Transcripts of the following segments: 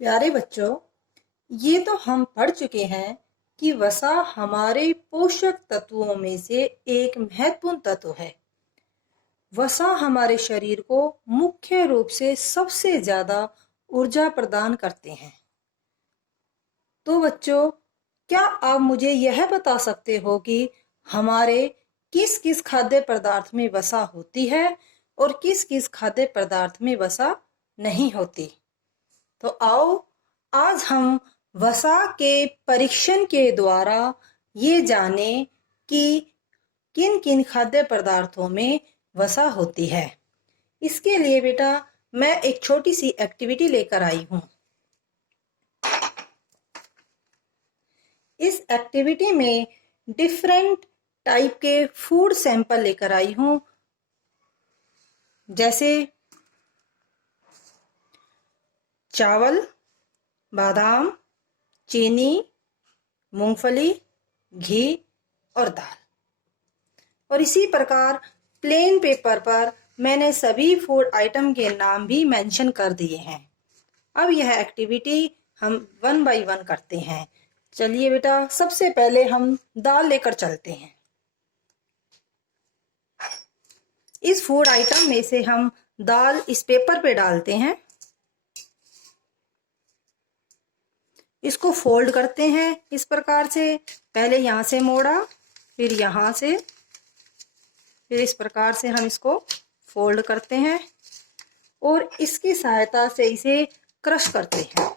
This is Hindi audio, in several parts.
प्यारे बच्चों, ये तो हम पढ़ चुके हैं कि वसा हमारे पोषक तत्वों में से एक महत्वपूर्ण तत्व है। वसा हमारे शरीर को मुख्य रूप से सबसे ज्यादा ऊर्जा प्रदान करते हैं। तो बच्चों, क्या आप मुझे यह बता सकते हो कि हमारे किस किस खाद्य पदार्थ में वसा होती है और किस किस खाद्य पदार्थ में वसा नहीं होती? तो आओ, आज हम वसा के परीक्षण के द्वारा ये जाने कि किन किन खाद्य पदार्थों में वसा होती है। इसके लिए बेटा मैं एक छोटी सी एक्टिविटी लेकर आई हूँ। इस एक्टिविटी में डिफरेंट टाइप के फूड सैंपल लेकर आई हूँ, जैसे चावल, बादाम, चीनी, मूंगफली, घी और दाल। और इसी प्रकार प्लेन पेपर पर मैंने सभी फूड आइटम के नाम भी मेंशन कर दिए हैं। अब यह एक्टिविटी हम 1 बाय 1 करते हैं। चलिए बेटा, सबसे पहले हम दाल लेकर चलते हैं। इस फूड आइटम में से हम दाल इस पेपर पे डालते हैं, इसको फोल्ड करते हैं इस प्रकार से। पहले यहाँ से मोड़ा, फिर यहाँ से, फिर इस प्रकार से हम इसको फोल्ड करते हैं और इसकी सहायता से इसे क्रश करते हैं।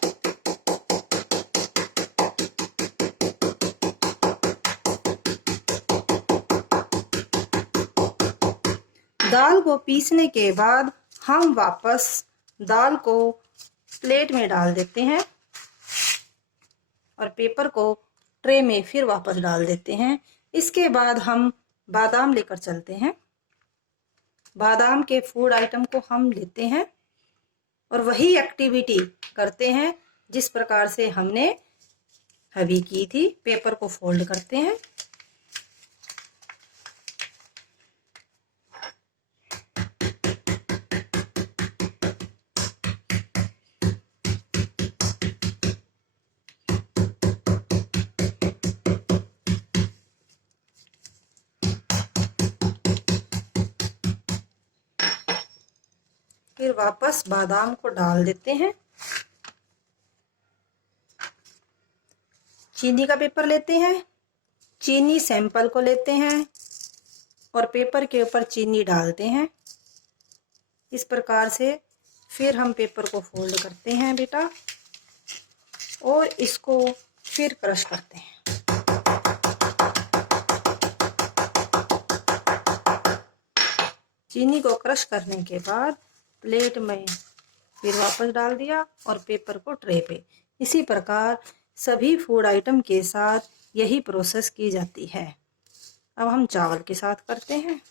दाल को पीसने के बाद हम वापस दाल को प्लेट में डाल देते हैं और पेपर को ट्रे में फिर वापस डाल देते हैं। इसके बाद हम बादाम लेकर चलते हैं। बादाम के फूड आइटम को हम लेते हैं और वही एक्टिविटी करते हैं जिस प्रकार से हमने अभी की थी। पेपर को फोल्ड करते हैं, फिर वापस बादाम को डाल देते हैं। चीनी का पेपर लेते हैं, चीनी सैंपल को लेते हैं और पेपर के ऊपर चीनी डालते हैं इस प्रकार से। फिर हम पेपर को फोल्ड करते हैं बेटा और इसको फिर क्रश करते हैं। चीनी को क्रश करने के बाद प्लेट में फिर वापस डाल दिया और पेपर को ट्रे पे। इसी प्रकार सभी फूड आइटम के साथ यही प्रोसेस की जाती है। अब हम चावल के साथ करते हैं।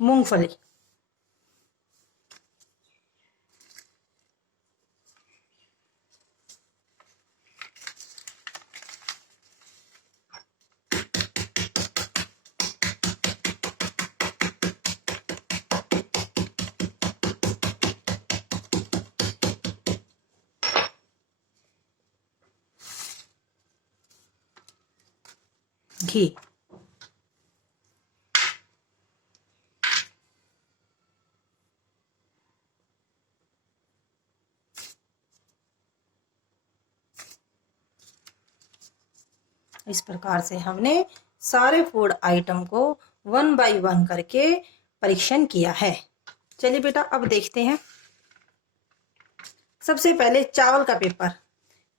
मूंगफली, घी, इस प्रकार से हमने सारे फूड आइटम को 1 बाय 1 करके परीक्षण किया है। चलिए बेटा, अब देखते हैं। सबसे पहले चावल का पेपर।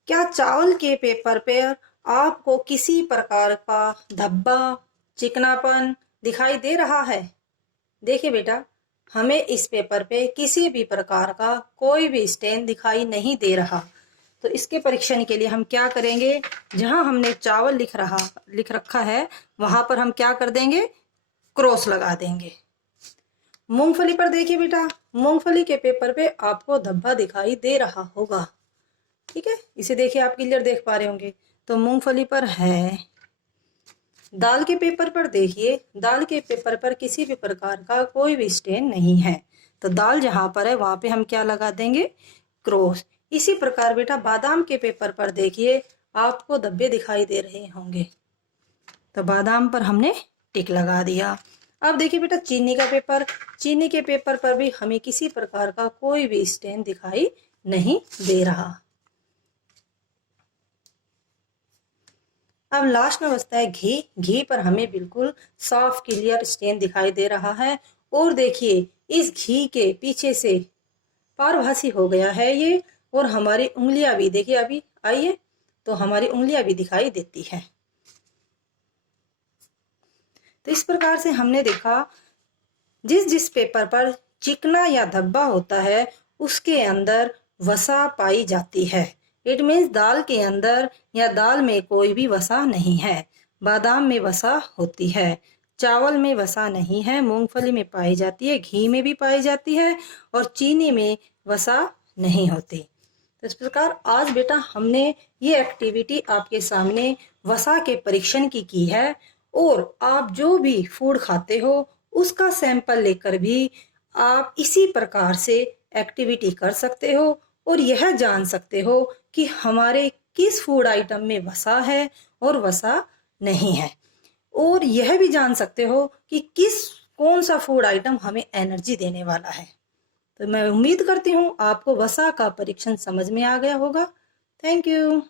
क्या चावल के पेपर पर आपको किसी प्रकार का धब्बा, चिकनापन दिखाई दे रहा है? देखिए बेटा, हमें इस पेपर पे किसी भी प्रकार का कोई भी स्टेन दिखाई नहीं दे रहा। तो इसके परीक्षण के लिए हम क्या करेंगे, जहां हमने चावल लिख रखा है वहां पर हम क्या कर देंगे, क्रॉस लगा देंगे। मूंगफली पर देखिए बेटा, मूंगफली के पेपर पे आपको धब्बा दिखाई दे रहा होगा। ठीक है, इसे देखिए, आप क्लियर देख पा रहे होंगे। तो मूंगफली पर है। दाल के पेपर पर देखिए, दाल के पेपर पर किसी भी प्रकार का कोई भी स्टेन नहीं है। तो दाल जहां पर है वहां पे हम क्या लगा देंगे? क्रॉस। इसी प्रकार बेटा बादाम के पेपर पर देखिए, आपको धब्बे दिखाई दे रहे होंगे। तो बादाम पर हमने टिक लगा दिया। अब देखिए बेटा चीनी का पेपर, चीनी के पेपर पर भी हमें किसी प्रकार का कोई भी स्टेन दिखाई नहीं दे रहा। अब लास्ट में बचता है घी। घी पर हमें बिल्कुल साफ क्लियर स्टेन दिखाई दे रहा है। और देखिए इस घी के पीछे से पारभासी हो गया है ये, और हमारी उंगलियां भी देखिए, अभी आइए तो हमारी उंगलियां भी दिखाई देती है। तो इस प्रकार से हमने देखा, जिस जिस पेपर पर चिकना या धब्बा होता है उसके अंदर वसा पाई जाती है। इट मीन्स दाल के अंदर या दाल में कोई भी वसा नहीं है। बादाम में वसा होती है, चावल में वसा नहीं है, मूंगफली में पाई जाती है, घी में भी पाई जाती है, और चीनी में वसा नहीं होती। तो इस प्रकार आज बेटा हमने ये एक्टिविटी आपके सामने वसा के परीक्षण की है। और आप जो भी फूड खाते हो उसका सैंपल लेकर भी आप इसी प्रकार से एक्टिविटी कर सकते हो, और यह जान सकते हो कि हमारे किस फूड आइटम में वसा है और वसा नहीं है। और यह भी जान सकते हो कि कौन सा फूड आइटम हमें एनर्जी देने वाला है। तो मैं उम्मीद करती हूँ आपको वसा का परीक्षण समझ में आ गया होगा। Thank you.